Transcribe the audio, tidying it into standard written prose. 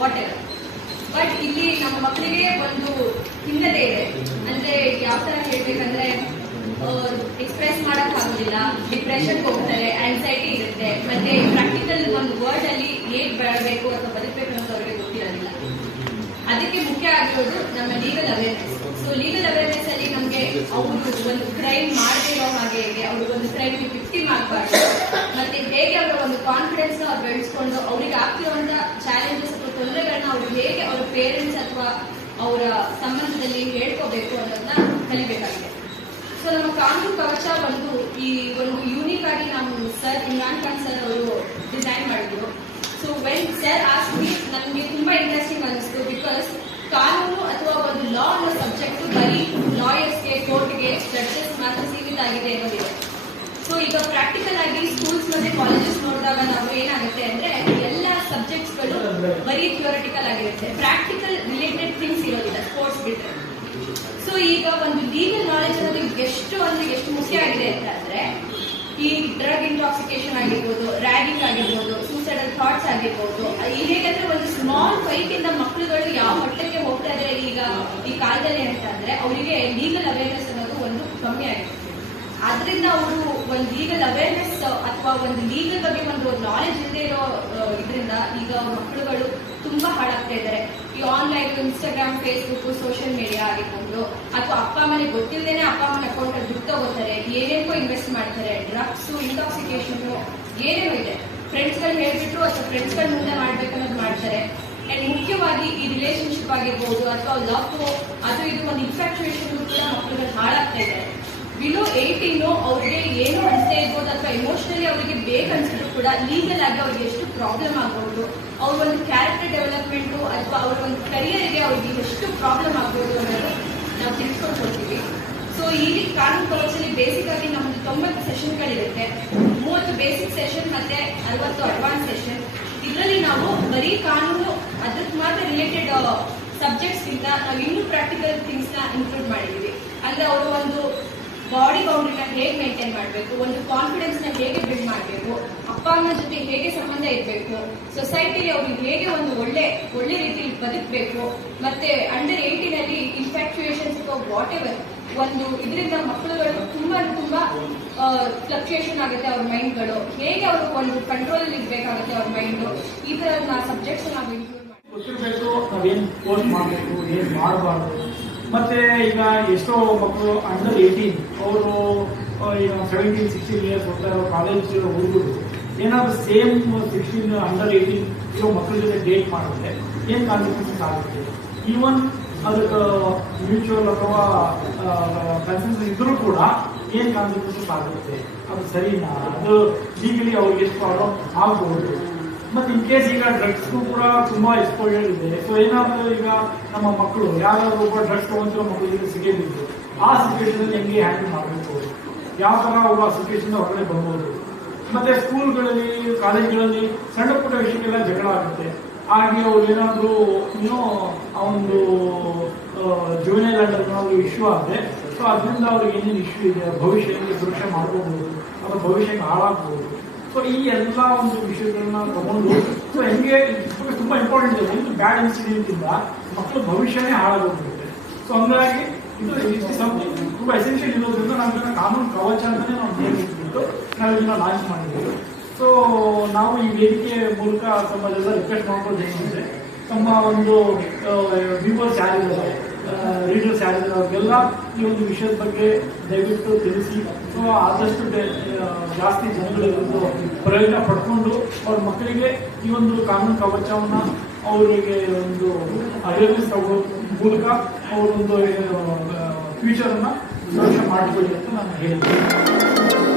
What ever. But ಇಲ್ಲಿ ನಮ್ಮ ಮಕ್ಕಳಿಗೆ ಒಂದು ಹಿನ್ನಡೆ ಇದೆ. ಅಂದ್ರೆ ಯಾವ ತರ ಹೇಳ್ಬೇಕಂದ್ರೆ ಎಕ್ಸ್ಪ್ರೆಸ್ ಮಾಡಕ್ ಆಗೋದಿಲ್ಲ, ಡಿಪ್ರೆಷನ್ ಹೋಗ್ತಾರೆ, ಆನ್ಸೈಟಿ ಇರುತ್ತೆ, ಮತ್ತೆ ಪ್ರಾಕ್ಟಿಕಲ್ ಒಂದು ವರ್ಡ್ ಅಲ್ಲಿ ಹೇಗ್ ಬೆಳಬೇಕು ಅಥವಾ ಬದುಕಬೇಕು ಅಂತ ಅವ್ರಿಗೆ ಗೊತ್ತಿರೋದಿಲ್ಲ. ಅದಕ್ಕೆ ಮುಖ್ಯ ಆಗಿರೋದು ನಮ್ಮ legal awareness. So legal awareness ಅಲ್ಲಿ ನಮ್ಗೆ ಅವರು ಒಂದು ಕ್ರೈಮ್ ಮಾಡದೇ ಇರೋ ಹಾಗೆ ಹೇಗೆ, ಅವ್ರಿಗೆ ಒಂದು ಕ್ರೈಮ್ ವಿಕ್ಟಿಮ್ ಆಗಬಾರ್ದು, ಮತ್ತೆ ಹೇಗೆ ಅವರ ಒಂದು ಕಾನ್ಫಿಡೆನ್ಸ್ ನ ಅವ್ರು ಬೆಳೆಸ್ಕೊಂಡು ಅವ್ರಿಗೆ ಆಗ್ತಿರುವಂತ ಚಾಲೆಂಜಸ್ ಅಥವಾ ತೊಂದರೆಗಳನ್ನ ಅವ್ರು ಹೇಗೆ ಅವ್ರ ಪೇರೆಂಟ್ಸ್ ಅಥವಾ ಅವರ ಸಂಬಂಧದಲ್ಲಿ ಹೇಳ್ಕೋಬೇಕು ಅನ್ನೋದನ್ನ ಕಲಿಬೇಕಾಗಿದೆ. ಸೊ ನಮ್ಮ ಕಾನೂನು ಕವಚ ಈ ಒಂದು ಯೂನಿಕ್ ಆಗಿ ನಮ್ಮ ಸರ್ ಇಮ್ರಾನ್ ಖಾನ್ ಸರ್ ಅವರು ಡಿಸೈನ್ ಮಾಡಿದ್ರು. So when sir ask me, ನನಗೆ ತುಂಬಾ ಇಂಟ್ರೆಸ್ಟಿಂಗ್ ಅನಿಸ್ತು. ಬಿಕಾಸ್ ಕಾನೂನು ಅಥವಾ ಒಂದು ಲಾ ಅನ್ನೋ ಸಬ್ಜೆಕ್ಟ್ ಬರೀ ಲಾಯರ್ಸ್ಗೆ, ಕೋರ್ಟ್ಗೆ, ಜಡ್ಜಸ್ ಮಾತ್ರ ಸೀಮಿತ ಆಗಿದೆ ಅನ್ನೋದಿದೆ. ಸೊ ಈಗ ಪ್ರಾಕ್ಟಿಕಲ್ ಆಗಿ ಸ್ಕೂಲ್ಸ್ ಮತ್ತೆ ಕಾಲೇಜಸ್ ನೋಡಿದಾಗ ನಾವು ಏನಾಗುತ್ತೆ ಅಂದ್ರೆ ಎಲ್ಲ ಸಬ್ಜೆಕ್ಟ್ಸ್ ಗಳು ಬರೀ ಥಿಯೋರಿಟಿಕಲ್ ಆಗಿರುತ್ತೆ, ಪ್ರಾಕ್ಟಿಕಲ್ ರಿಲೇಟೆಡ್ ಥಿಂಗ್ಸ್ ಇರೋದಿಲ್ಲ ಸ್ಪೋರ್ಟ್ಸ್ ಬಿಟ್ಟರೆ. ಸೊ ಈಗ ಒಂದು ಲೀಗಲ್ ನಾಲೆಜ್ ಅನ್ನೋದು ಎಷ್ಟು ಮುಖ್ಯ ಆಗಿದೆ ಅಂತಂದ್ರೆ, ಈ ಡ್ರಗ್ ಇಂಟಾಕ್ಸಿಕೇಶನ್ ಆಗಿರ್ಬೋದು, ರ್ಯಾಗಿಂಗ್ ಆಗಿರ್ಬೋದು, ಸೂಸೈಡಲ್ ಥಾಟ್ಸ್ ಆಗಿರ್ಬೋದು, ಹೇಗಂದ್ರೆ ಒಂದು ಸ್ಮಾಲ್ ವಯಸ್ಸಿಂದ ಮಕ್ಕಳುಗಳು ಯಾವ ಮಟ್ಟಕ್ಕೆ ಹೋಗ್ತಾ ಇದ್ದಾರೆ ಈಗ ಈ ಕಾಲದಲ್ಲಿ ಅಂತಂದ್ರೆ ಅವರಿಗೆ ಲೀಗಲ್ ಅವೇರ್ನೆಸ್ ಅನ್ನೋದು ಒಂದು ಕಮ್ಮಿ ಆಗಿದೆ. ಆದ್ರಿಂದ ಅವರು ಒಂದು ಲೀಗಲ್ ಅವೇರ್ನೆಸ್ ಅಥವಾ ಒಂದು ಲೀಗಲ್ ಬಗ್ಗೆ ಒಂದು ನಾಲೆಜ್ ಇಲ್ಲದೆ ಇರೋ ಇದರಿಂದ ಈಗ ಮಕ್ಕಳುಗಳು ತುಂಬಾ ಹಾಳಾಗ್ತಾ ಇದ್ದಾರೆ. ಈ online, Instagram, Facebook, social media ಆಗಿರ್ಬೋದು, ಅಥವಾ ಅಪ್ಪ ಅಮ್ಮನಿಗೆ ಗೊತ್ತಿಲ್ಲದೇನೆ ಅಪ್ಪ ಅಮ್ಮನ ಅಕೌಂಟ್ ಅಲ್ಲಿ ದುಡ್ಡು ತಗೋತಾರೆ, ಏನೇನೋ ಇನ್ವೆಸ್ಟ್ ಮಾಡ್ತಾರೆ, ಡ್ರಗ್ಸ್, ಇಂಟಾಕ್ಸಿಕೇಶನ್ ಏನೇನೋ ಇದೆ. ಫ್ರೆಂಡ್ಸ್ ಗಳು ಹೇಳ್ಬಿಟ್ರು ಅಥವಾ ಫ್ರೆಂಡ್ಸ್ ಗಳ ಮುಂದೆ ಮಾಡ್ಬೇಕನ್ನೋದು ಮಾಡ್ತಾರೆ. ಅಂಡ್ ಮುಖ್ಯವಾಗಿ ಈ ರಿಲೇಶನ್ಶಿಪ್ ಆಗಿರ್ಬೋದು ಅಥವಾ ಲವ್ ಅದು ಇದು ಒಂದು ಇನ್ಫ್ಯಾಕ್ಚುಯೇಷನ್ ಕೂಡ ಮಕ್ಕಳುಗಳು ಹಾಳಾಗ್ತಾ ಇದ್ದಾರೆ. ಬಿಲೋ 18 ಅವ್ರಿಗೆ ಏನೋ ಅನಿಸ್ತಾ ಇರ್ಬೋದು ಅಥವಾ ಇಮೋಷನಲಿ ಅವರಿಗೆ ಬೇಕನ್ಸಿದ್ರು ಕೂಡ ಲೀಗಲ್ ಆಗಿ ಅವ್ರಿಗೆ ಎಷ್ಟು ಪ್ರಾಬ್ಲಮ್ ಆಗ್ಬೋದು, ಅವ್ರ ಒಂದು ಕ್ಯಾರೆಕ್ಟರ್ ಡೆವಲಪ್ಮೆಂಟು ಅಥವಾ ಅವ್ರ ಒಂದು ಕರಿಯರ್ಗೆ ಅವ್ರಿಗೆ ಎಷ್ಟು ಪ್ರಾಬ್ಲಮ್ ಆಗ್ಬೋದು ಅನ್ನೋದು ನಾವು ತಿಳ್ಕೊಂಡು ಹೋಗ್ತೀವಿ. ಸೊ ಈ ಕಾನೂನು ಕವಚದಲ್ಲಿ ಬೇಸಿಕ್ ಆಗಿ ನಮ್ದು 90 ಸೆಷನ್ಗಳಿರುತ್ತೆ. 30 ಬೇಸಿಕ್ ಸೆಷನ್ ಮತ್ತೆ 60 ಅಡ್ವಾನ್ಸ್ ಸೆಷನ್. ಇದರಲ್ಲಿ ನಾವು ಬರೀ ಕಾನೂನು ಅದಕ್ಕೆ ಮಾತ್ರ ರಿಲೇಟೆಡ್ ಸಬ್ಜೆಕ್ಟ್ಸ್ ಗಿಂತ ನಾವು ಇನ್ನೂ ಪ್ರಾಕ್ಟಿಕಲ್ ಥಿಂಗ್ಸ್ ನ ಇನ್ಕ್ಲೂಡ್ ಮಾಡಿದೀವಿ. ಅಂದ್ರೆ ಅವರು ಒಂದು ಬಾಡಿ ಬೌಂಡ್ರಿನ ಹೇಗೆ ಮೇಂಟೈನ್ ಮಾಡಬೇಕು, ಒಂದು ಕಾನ್ಫಿಡೆನ್ಸ್ ನ ಹೇಗೆ ಬಿಲ್ಡ್ ಮಾಡಬೇಕು, ಅಪ್ಪ ಅಮ್ಮ ಜೊತೆ ಹೇಗೆ ಸಂಬಂಧ ಇರಬೇಕು, ಸೊಸೈಟಿಲಿ ಅವ್ರಿಗೆ ಹೇಗೆ ಒಂದು ಒಳ್ಳೆ ರೀತಿಯಲ್ಲಿ ಬದುಕಬೇಕು, ಮತ್ತೆ ಅಂಡರ್ 18 ಅಲ್ಲಿ ಇನ್ಫ್ಯಾಕ್ಚುಯೇಷನ್ಸ್ ಅಥವಾ ವಾಟ್ ಎವರ್ ಒಂದು ಇದರಿಂದ ಮಕ್ಕಳುಗಳು ತುಂಬಾ ಫ್ಲಕ್ಚುಯೇಷನ್ ಆಗುತ್ತೆ ಅವ್ರ ಮೈಂಡ್ಗಳು, ಹೇಗೆ ಅವರು ಒಂದು ಕಂಟ್ರೋಲ್ ಅಲ್ಲಿ ಇರ್ಬೇಕಾಗುತ್ತೆ ಅವ್ರ ಮೈಂಡ್. ಈ ತರ ಸಬ್ಜೆಕ್ಟ್ಸ್ ನಾವು ಇನ್ಕ್ಲೂಡ್ ಗೊತ್ತಿರಬೇಕು ನಾವೇನು ಕೋರ್ಸ್ ಮಾಡಬೇಕು, ಏನು ಮಾಡಬಾರ್ದು. ಮತ್ತೆ ಈಗ ಎಷ್ಟೋ ಮಕ್ಕಳು ಅಂಡರ್ 18 ಅವರು ಈಗ 17-16 ಇಯರ್ಸ್ ಹೋಗ್ತಾ ಇರೋ ಕಾಲೇಜ್ ಹುಡುಗರು ಏನಾದರೂ ಸೇಮ್ 16 ಅಂಡರ್ 18 ಇರೋ ಮಕ್ಕಳ ಜೊತೆ ಡೇಟ್ ಮಾಡಿದ್ರೆ ಏನು ಕಾನ್ಸಿಕ್ವೆನ್ಸಸ್ ಆಗುತ್ತೆ. ಈವನ್ ಅದಕ್ಕೆ ಮ್ಯೂಚುವಲ್ ಅಥವಾ ಕನ್ಸೆನ್ಸಸ್ ಇದ್ರೂ ಕೂಡ ಏನು ಕಾನ್ಸಿಕ್ವೆನ್ಸಸ್ ಆಗುತ್ತೆ, ಅದು ಸರಿನಾ, ಅದು ಲೀಗಲಿ ಅವ್ರಿಗೆ ಎಷ್ಟು ಪ್ರಾಬ್ಲಮ್ ಆಗ್ಬೋದು. ಮತ್ತೆ ಇನ್ ಕೇಸ್ ಈಗ ಡ್ರಗ್ಸ್ಗೂ ಕೂಡ ತುಂಬಾ ಎಕ್ಸ್ಪೋಜರ್ ಇದೆ. ಸೊ ಏನಾದ್ರು ಈಗ ನಮ್ಮ ಮಕ್ಕಳು ಯಾರಾದ್ರೂ ಒಬ್ಬ ಡ್ರಗ್ಸ್ ತಗೊಂತಿರೋ ಮಕ್ಕಳಿಗೆ ಸಿಗೇಬಿದ್ರು, ಆ ಸಿಚುವೇಶನ್ ಹೆಂಗೆ ಹ್ಯಾಂಡಲ್ ಮಾಡಬೇಕು, ಯಾವ ತರ ಅವರು ಆ ಸಿಚುವೇಶನ್ ಹೊರಗಡೆ ಬರ್ಬೋದು. ಮತ್ತೆ ಸ್ಕೂಲ್ಗಳಲ್ಲಿ, ಕಾಲೇಜ್ಗಳಲ್ಲಿ ಸಣ್ಣ ಪುಟ್ಟ ವಿಷಯಕ್ಕೆಲ್ಲ ಜಗಳ ಆಗುತ್ತೆ. ಹಾಗೆ ಅವ್ರು ಏನಾದ್ರು ಆ ಒಂದು ಜುವೆನೈಲ್ ಅಂಡರ್ ಏನಾದ್ರು ಇಶ್ಯೂ ಆದ್ರೆ ಸೊ ಅದರಿಂದ ಅವ್ರಿಗೆ ಏನೇನು ಇಶ್ಯೂ ಇದೆ, ಭವಿಷ್ಯದಲ್ಲಿ ಸುರಕ್ಷೆ ಮಾಡ್ಕೋಬಹುದು ಅಥವಾ ಭವಿಷ್ಯಕ್ಕೆ ಹಾಳಾಗಬಹುದು. ಸೊ ಈ ಎಲ್ಲ ಒಂದು ವಿಷಯಗಳನ್ನ ತಗೊಂಡು ಸೊ ಹೆಂಗೆ ತುಂಬಾ ಇಂಪಾರ್ಟೆಂಟ್ ಇದೆ. ಒಂದು ಬ್ಯಾಡ್ ಇನ್ಸಿಡೆಂಟ್ ಇಂದ ಮಕ್ಕಳ ಭವಿಷ್ಯನೇ ಹಾಳಾಗೋಗ್ಬಿಡುತ್ತೆ. ಸೊ ಹಂಗಾಗಿ ಇದು ತುಂಬಾ ಎಸೆನ್ಷಿಯಲ್ ಇರೋದ್ರಿಂದ ನಮ್ಗೆ ಕಾನೂನು ಕವಚ ಅಂತಾನೆ ನಾವು ನೇಮಿಟ್ಬಿಟ್ಟು ನಾವು ಇದನ್ನ ಲಾಂಚ್ ಮಾಡಿದ್ದೀವಿ. ಸೊ ನಾವು ಈ ವೇದಿಕೆ ಮೂಲಕ ತಮ್ಮದೆಲ್ಲ ರಿಕ್ವೆಸ್ಟ್ ಮಾಡ್ಬೋದು ಏನಿದೆ, ತಮ್ಮ ಒಂದು ವ್ಯೂವರ್ಸ್ ಯಾರಿದ್ದಾರೆ, ರೀಡರ್ಸ್ ಯಾರಿದ್ದಾರೆ ಅವ್ರಿಗೆಲ್ಲ ಈ ಒಂದು ವಿಷಯದ ಬಗ್ಗೆ ದಯವಿಟ್ಟು ತಿಳಿಸಿ. ಸೊ ಆದಷ್ಟು ಜಾಸ್ತಿ ಜನಗಳು ಪ್ರಯೋಜನ ಪಡ್ಕೊಂಡು ಅವ್ರ ಮಕ್ಕಳಿಗೆ ಈ ಒಂದು ಕಾನೂನು ಕವಚವನ್ನ ಅವರಿಗೆ ಒಂದು ಅವೇರ್ನೆಸ್ ತಗೊಳ್ಳೋ ಮೂಲಕ ಅವರೊಂದು ಫ್ಯೂಚರನ್ನು ಸುರಕ್ಷೆ ಮಾಡಿಕೊಳ್ಳಿ ಅಂತ ನಾನು ಹೇಳ್ತೀನಿ.